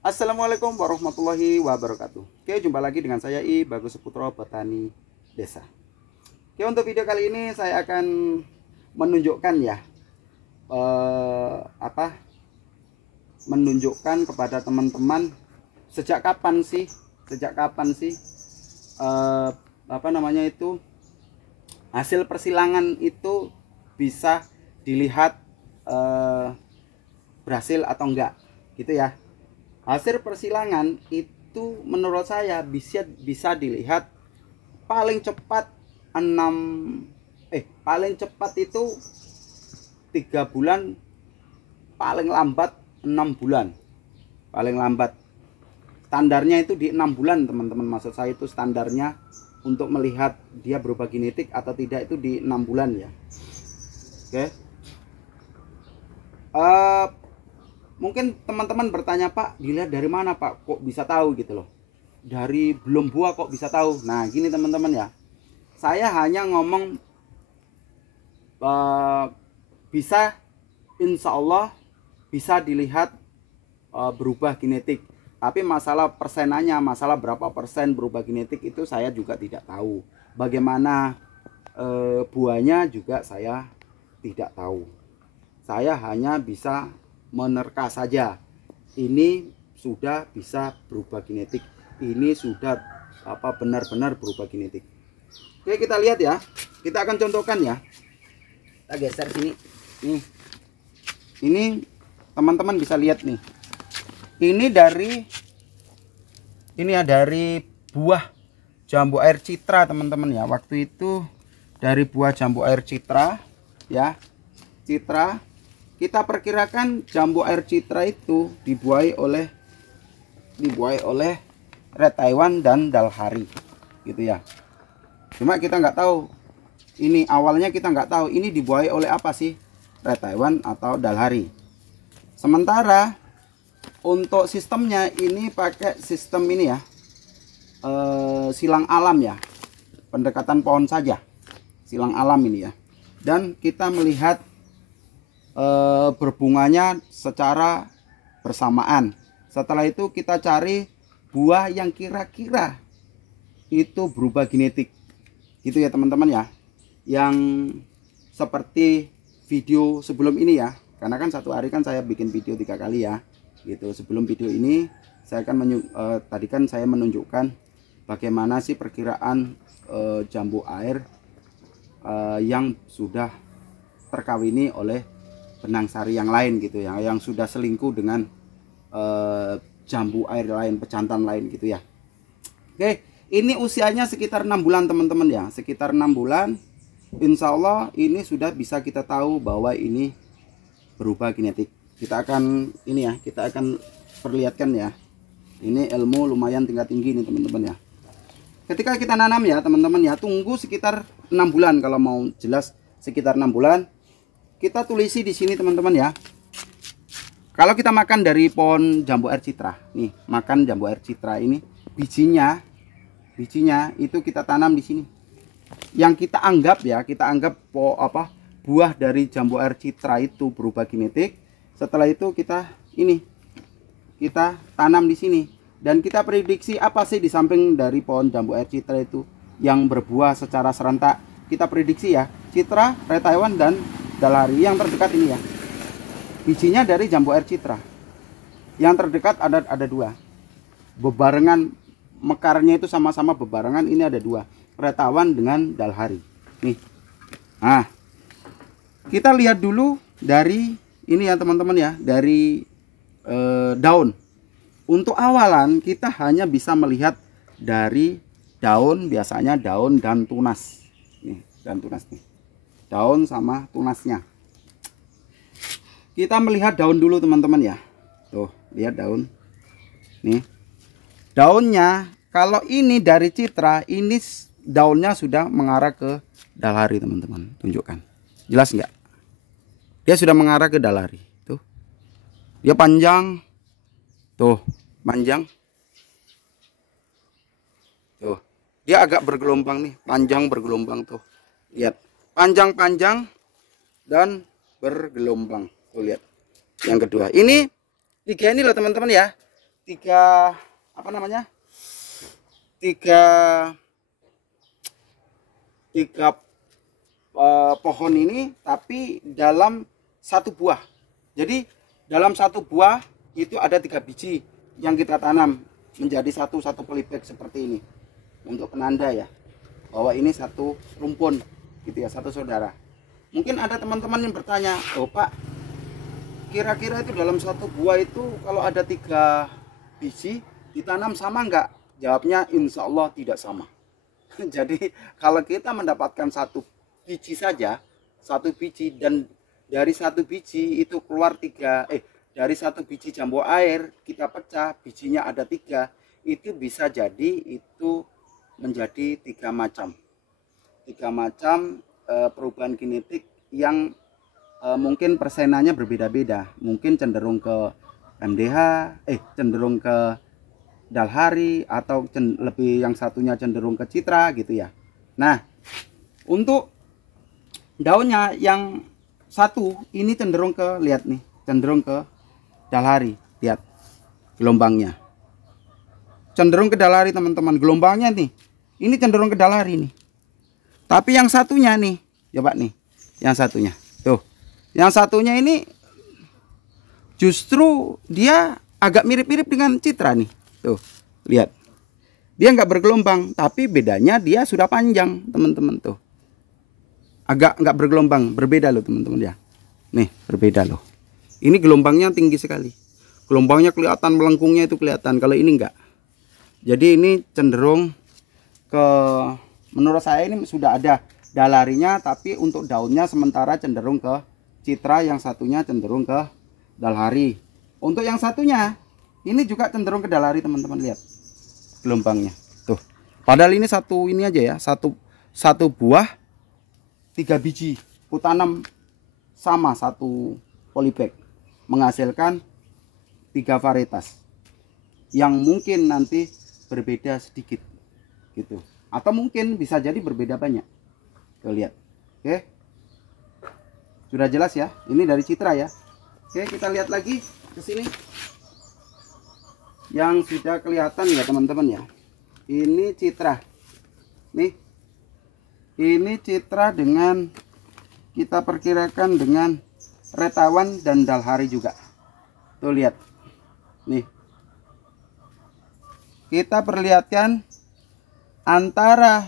Assalamualaikum warahmatullahi wabarakatuh. Oke, jumpa lagi dengan saya Bagus Seputro, petani desa. Oke, untuk video kali ini saya akan menunjukkan ya eh, apa menunjukkan kepada teman-teman sejak kapan sih eh, hasil persilangan itu bisa dilihat eh, berhasil atau enggak gitu ya. Hasil persilangan itu menurut saya bisa dilihat paling cepat 6 paling cepat itu 3 bulan, paling lambat 6 bulan. Paling lambat standarnya itu di 6 bulan, teman-teman. Maksud saya itu standarnya untuk melihat dia berubah genetik atau tidak itu di 6 bulan ya. Oke. Mungkin teman-teman bertanya, Pak, dilihat dari mana, Pak? Kok bisa tahu gitu loh? Dari belum buah kok bisa tahu? Nah, gini teman-teman ya. Saya hanya ngomong bisa, insya Allah bisa dilihat berubah genetik. Tapi masalah persenannya, masalah berapa persen berubah genetik itu saya juga tidak tahu. Bagaimana buahnya juga saya tidak tahu. Saya hanya bisa menerka saja, ini sudah bisa berubah genetik, ini sudah benar-benar berubah genetik. Oke, kita lihat ya, kita akan contohkan ya. Kita geser sini nih, ini teman-teman bisa lihat nih, ini dari buah jambu air citra, teman-teman ya. Waktu itu dari buah jambu air citra ya, citra. Kita perkirakan jambu air citra itu dibuahi oleh red Taiwan dan dalhari gitu ya. Cuma kita nggak tahu, ini awalnya kita nggak tahu ini dibuahi oleh apa sih, red Taiwan atau dalhari. Sementara untuk sistemnya ini pakai sistem ini ya, silang alam ya, pendekatan pohon saja, silang alam ini ya. Dan kita melihat berbunganya secara bersamaan. Setelah itu kita cari buah yang kira-kira itu berubah genetik gitu ya teman-teman ya, yang seperti video sebelum ini ya. Karena kan satu hari kan saya bikin video 3 kali ya gitu. Sebelum video ini saya akan tadi kan saya menunjukkan bagaimana sih perkiraan jambu air yang sudah terkawini oleh benang sari yang lain gitu ya, yang sudah selingkuh dengan jambu air lain, pejantan lain gitu ya. Oke, ini usianya sekitar 6 bulan teman-teman ya, sekitar 6 bulan. Insya Allah ini sudah bisa kita tahu bahwa ini berubah genetik. Kita akan ini ya, kita akan perlihatkan ya. Ini ilmu lumayan tingkat tinggi nih teman-teman ya. Ketika kita nanam ya teman-teman ya, tunggu sekitar 6 bulan kalau mau jelas, sekitar 6 bulan. Kita tulisi di sini teman-teman ya. Kalau kita makan dari pohon jambu air citra, nih, makan jambu air citra ini, bijinya itu kita tanam di sini. Yang kita anggap ya, buah dari jambu air citra itu berubah genetik. Setelah itu kita tanam di sini dan kita prediksi apa sih di samping dari pohon jambu air citra itu yang berbuah secara serentak. Kita prediksi ya, citra, red Taiwan dan dalhari yang terdekat ini ya. Bijinya dari jambu air citra. Yang terdekat ada 2. Bebarengan mekarnya itu sama-sama bebarengan, ini ada 2. Red Taiwan dengan dalhari. Nih. Nah, kita lihat dulu dari ini ya teman-teman ya, dari daun. Untuk awalan kita hanya bisa melihat dari daun, biasanya daun dan tunas. Nih, dan tunas nih. Daun sama tunasnya. Kita melihat daun dulu teman-teman ya. Tuh, lihat daun. Nih. Daunnya kalau ini dari citra, ini daunnya sudah mengarah ke dalhari teman-teman. Tunjukkan. Jelas nggak? Dia sudah mengarah ke dalhari. Tuh. Dia panjang. Tuh, panjang. Tuh. Dia agak bergelombang nih, panjang bergelombang tuh. Lihat. Panjang-panjang dan bergelombang. Tuh lihat. Yang kedua, ini 3 ini loh teman-teman ya. tiga apa namanya, tiga pohon ini tapi dalam satu buah. Jadi dalam satu buah itu ada 3 biji yang kita tanam menjadi satu polybag seperti ini, untuk penanda ya bahwa ini satu rumpun gitu ya, satu saudara. Mungkin ada teman-teman yang bertanya, oh Pak, kira-kira itu dalam satu buah itu kalau ada 3 biji ditanam sama enggak? Jawabnya insya Allah tidak sama. Jadi kalau kita mendapatkan satu biji saja, satu biji, dan dari satu biji itu keluar dari satu biji jambu air kita pecah bijinya ada 3, itu bisa jadi itu menjadi 3 macam perubahan genetik yang mungkin persenannya berbeda-beda, mungkin cenderung ke MDH, cenderung ke Dalhari, atau lebih yang satunya cenderung ke Citra gitu ya. Nah, untuk daunnya yang satu ini cenderung ke, lihat nih, cenderung ke Dalhari, lihat gelombangnya cenderung ke Dalhari teman-teman, gelombangnya nih ini cenderung ke Dalhari nih. Tapi yang satunya nih, coba nih, yang satunya tuh, yang satunya ini justru dia agak mirip-mirip dengan Citra nih, tuh lihat, dia nggak bergelombang tapi bedanya dia sudah panjang teman-teman, tuh agak nggak bergelombang, berbeda loh teman-teman ya, nih berbeda loh. Ini gelombangnya tinggi sekali, gelombangnya kelihatan, melengkungnya itu kelihatan, kalau ini enggak. Jadi ini cenderung ke, menurut saya ini sudah ada Dalharinya, tapi untuk daunnya sementara cenderung ke Citra, yang satunya cenderung ke Dalhari. Untuk yang satunya ini juga cenderung ke Dalhari teman-teman, lihat gelombangnya tuh. Padahal ini satu ini aja ya, satu buah 3 biji ku tanam sama satu polybag, menghasilkan 3 varietas yang mungkin nanti berbeda sedikit gitu, atau mungkin bisa jadi berbeda banyak. Tuh lihat, oke, sudah jelas ya, ini dari Citra ya. Oke, kita lihat lagi ke sini yang sudah kelihatan ya teman-teman ya. Ini Citra nih, ini Citra dengan kita perkirakan dengan Retawan dan Dalhari juga. Tuh lihat nih, kita perlihatkan antara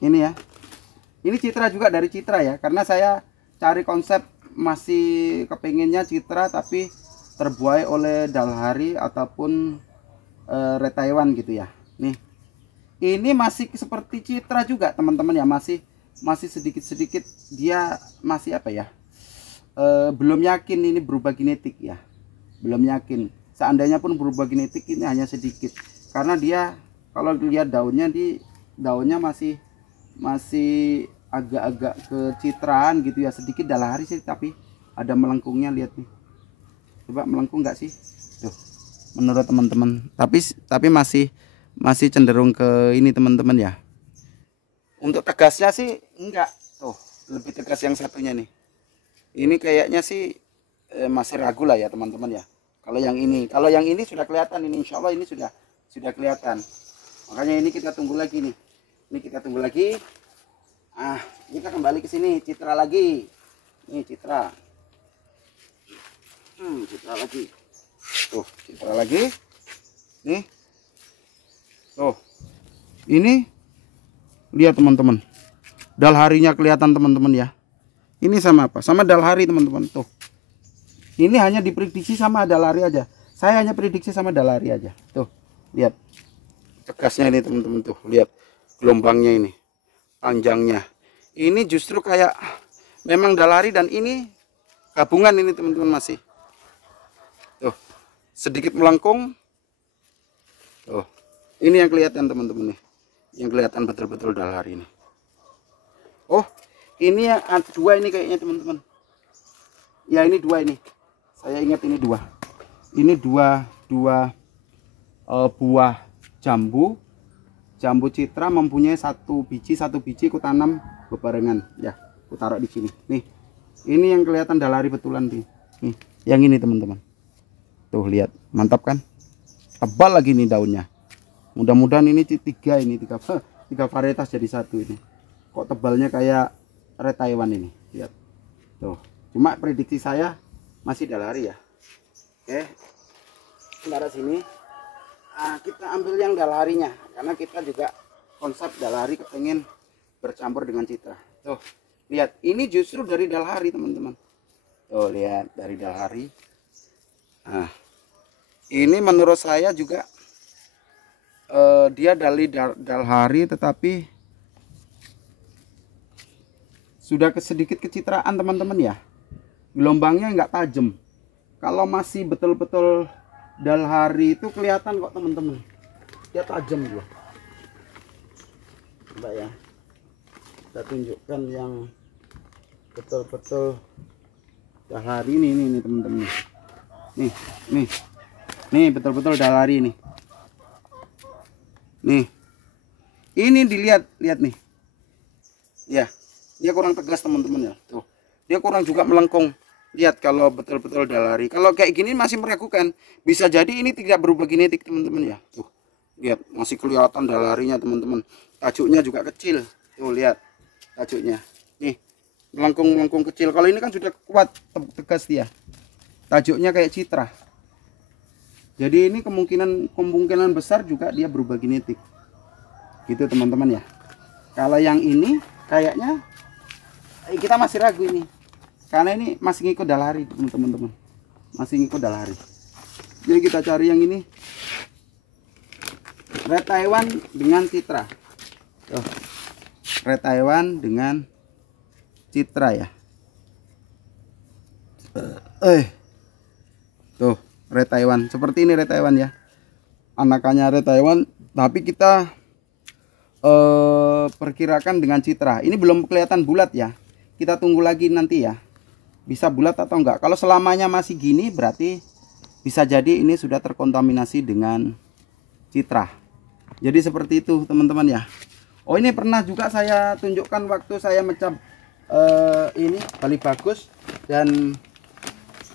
ini ya, ini Citra juga dari Citra ya, karena saya cari konsep masih kepinginnya Citra tapi terbuai oleh Dalhari ataupun Retawan gitu ya. Nih, ini masih seperti Citra juga teman-teman ya, masih sedikit-sedikit dia masih apa ya, belum yakin ini berubah genetik ya, belum yakin. Seandainya pun berubah genetik ini hanya sedikit, karena dia kalau lihat daunnya masih agak-agak kecitraan gitu ya, sedikit Dalhari sih tapi ada melengkungnya, lihat nih, coba melengkung nggak sih tuh menurut teman-teman, tapi masih cenderung ke ini teman-teman ya. Untuk tegasnya sih enggak, tuh lebih tegas yang satunya nih, ini kayaknya sih masih ragu lah ya teman-teman ya. Kalau yang ini sudah kelihatan, ini insya Allah ini sudah kelihatan. Makanya ini kita tunggu lagi nih. Ini kita tunggu lagi. Kita kembali ke sini, Citra lagi. Ini Citra. Citra lagi. Tuh, Citra lagi. Nih. Tuh. Ini lihat teman-teman. Dalharinya kelihatan teman-teman ya. Ini sama apa? Sama Dalhari teman-teman. Tuh. Ini hanya diprediksi sama Dalhari aja. Saya hanya prediksi sama Dalhari aja. Tuh, lihat. Tegasnya ini teman-teman, tuh. Lihat gelombangnya ini. Panjangnya. Ini justru kayak memang Dalhari dan ini gabungan ini teman-teman masih. Tuh. Sedikit melengkung. Tuh. Ini yang kelihatan teman-teman nih. Yang kelihatan betul-betul Dalhari ini. Oh, ini yang 2 ini kayaknya teman-teman. Ya, ini 2 ini. Saya ingat ini 2. Ini dua buah jambu Citra mempunyai satu biji ku tanam bebarengan ya, ku taruh di sini nih. Ini yang kelihatan Dalhari betulan nih, yang ini teman-teman Tuh lihat, mantap kan? Tebal lagi nih daunnya. Mudah-mudahan ini tiga varietas jadi satu ini. Kok tebalnya kayak red Taiwan ini, lihat. Tuh, cuma prediksi saya masih dalari ya. Oke, sebentar sini. Nah, kita ambil yang dalarinya, karena kita juga konsep dalari kepengen bercampur dengan citra. Tuh, lihat, ini justru dari dalari teman-teman. Tuh lihat, dari dalari. Nah, ini menurut saya juga dia dari dalari, tetapi sudah sedikit kecitraan teman-teman ya. Gelombangnya nggak tajam. Kalau masih betul-betul dalari itu kelihatan kok teman-teman. Dia tajam loh. Coba ya. Kita tunjukkan yang betul-betul dalari ini teman-teman. Nih betul-betul dalari nih. Nih, ini lihat nih, ya, dia kurang tegas teman-teman ya. Tuh, dia kurang juga melengkung. Lihat kalau betul-betul dalari. Kalau kayak gini masih meragukan. Bisa jadi ini tidak berubah genetik teman-teman ya. Tuh, lihat masih kelihatan dalarinya teman-teman. Tajuknya juga kecil. Tuh lihat tajuknya. Nih, melengkung kecil. Kalau ini kan sudah kuat tegas dia. Tajuknya kayak citra. Jadi ini kemungkinan besar juga dia berubah genetik. Gitu teman-teman ya. Kalau yang ini kayaknya kita masih ragu ini. Karena ini masih ngikut dalari teman-teman. Masih ngikut dalari. Jadi kita cari yang ini. Red Taiwan dengan citra. Tuh. Red Taiwan dengan citra ya. Tuh. Red Taiwan, seperti ini Red Taiwan ya, anakannya Red Taiwan, tapi kita perkirakan dengan citra. Ini belum kelihatan bulat ya, kita tunggu lagi nanti ya, bisa bulat atau enggak. Kalau selamanya masih gini berarti bisa jadi ini sudah terkontaminasi dengan citra. Jadi seperti itu teman-teman ya. Oh, ini pernah juga saya tunjukkan waktu saya mecah ini Bali Bagus, dan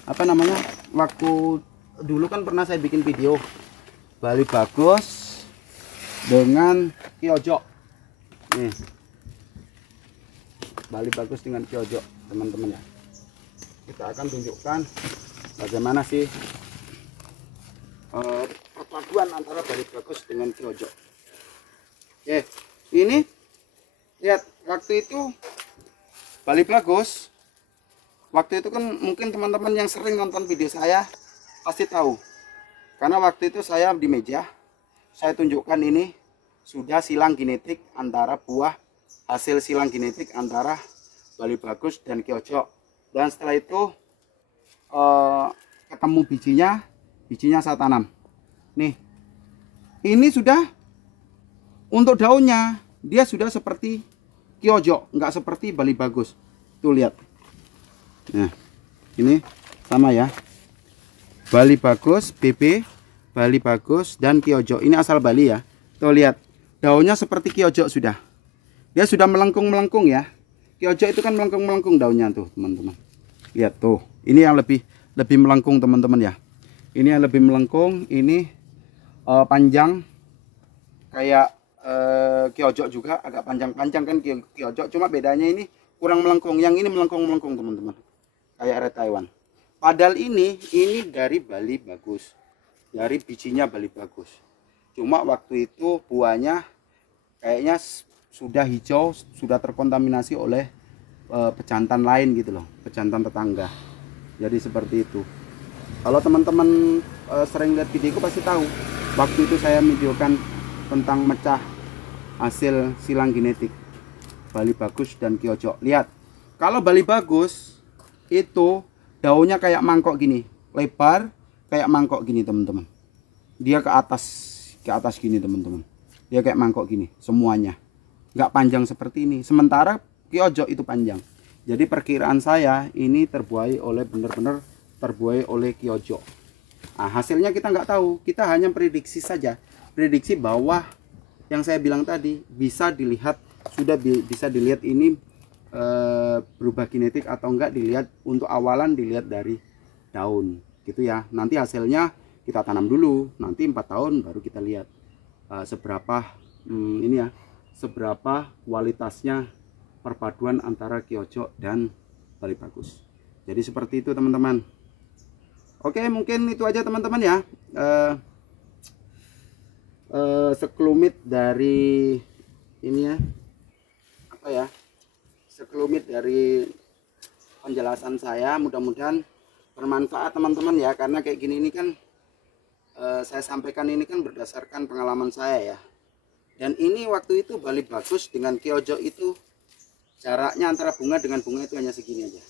apa namanya, waktu dulu kan pernah saya bikin video Bali Bagus dengan Kyojo. Nih, Bali Bagus dengan Kyojo teman-teman ya. Kita akan tunjukkan bagaimana sih perpaduan antara Bali Bagus dengan Kyojo. Oke, ini lihat, waktu itu Bali Bagus, waktu itu kan mungkin teman-teman yang sering nonton video saya pasti tahu, karena waktu itu saya di meja saya tunjukkan ini sudah silang genetik antara buah, hasil silang genetik antara Bali Bagus dan Kyojo. Dan setelah itu ketemu bijinya saya tanam. Nih, ini sudah untuk daunnya dia sudah seperti Kyojo, nggak seperti Bali Bagus. Tuh lihat. Nah, ini sama ya. Bali Bagus, BB, Bali Bagus, dan Kyojo. Ini asal Bali ya. Tuh lihat, daunnya seperti Kyojo sudah. Dia sudah melengkung ya. Kyojo itu kan melengkung daunnya tuh teman-teman. Lihat tuh, ini yang lebih melengkung teman-teman ya. Ini yang lebih melengkung, ini panjang kayak Kyojo juga, agak panjang-panjang kan Kyojo. Cuma bedanya ini kurang melengkung. Yang ini melengkung teman-teman. Kayak Red Taiwan. Padahal ini dari Bali Bagus, dari bijinya Bali Bagus. Cuma waktu itu buahnya kayaknya sudah hijau, sudah terkontaminasi oleh pejantan lain gitu loh, pejantan tetangga. Jadi seperti itu. Kalau teman-teman sering lihat videoku pasti tahu, waktu itu saya videokan tentang mecah hasil silang genetik Bali Bagus dan Kyojo. Lihat, kalau Bali Bagus itu daunnya kayak mangkok gini, lebar kayak mangkok gini teman-teman. Dia ke atas gini teman-teman. Dia kayak mangkok gini semuanya, nggak panjang seperti ini. Sementara Kyojo itu panjang. Jadi perkiraan saya ini benar-benar terbuai oleh Kyojo. Nah, hasilnya kita nggak tahu, kita hanya prediksi saja. Prediksi bahwa yang saya bilang tadi bisa dilihat, bisa dilihat ini berubah genetik atau enggak, dilihat untuk awalan dilihat dari daun gitu ya. Nanti hasilnya kita tanam dulu, nanti 4 tahun baru kita lihat seberapa ini ya, seberapa kualitasnya perpaduan antara Kyojo dan Bali Bagus. Jadi seperti itu teman-teman. Oke, mungkin itu aja teman-teman ya, sekelumit dari ini ya, apa ya, sekelumit dari penjelasan saya. Mudah-mudahan bermanfaat teman-teman ya, karena kayak gini ini kan saya sampaikan ini kan berdasarkan pengalaman saya ya. Dan ini waktu itu Bali Bagus dengan Kyojo itu jaraknya antara bunga dengan bunga itu hanya segini aja,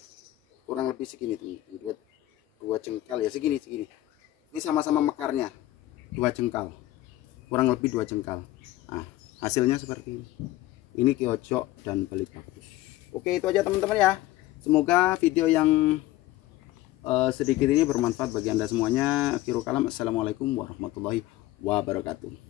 kurang lebih segini teman-teman, dua jengkal ya, segini. Ini sama-sama mekarnya 2 jengkal, kurang lebih 2 jengkal. Nah, hasilnya seperti ini. Ini Kyojo dan Bali Bagus. Oke, itu aja teman-teman ya. Semoga video yang sedikit ini bermanfaat bagi Anda semuanya. Akhirul kalam, assalamualaikum warahmatullahi wabarakatuh.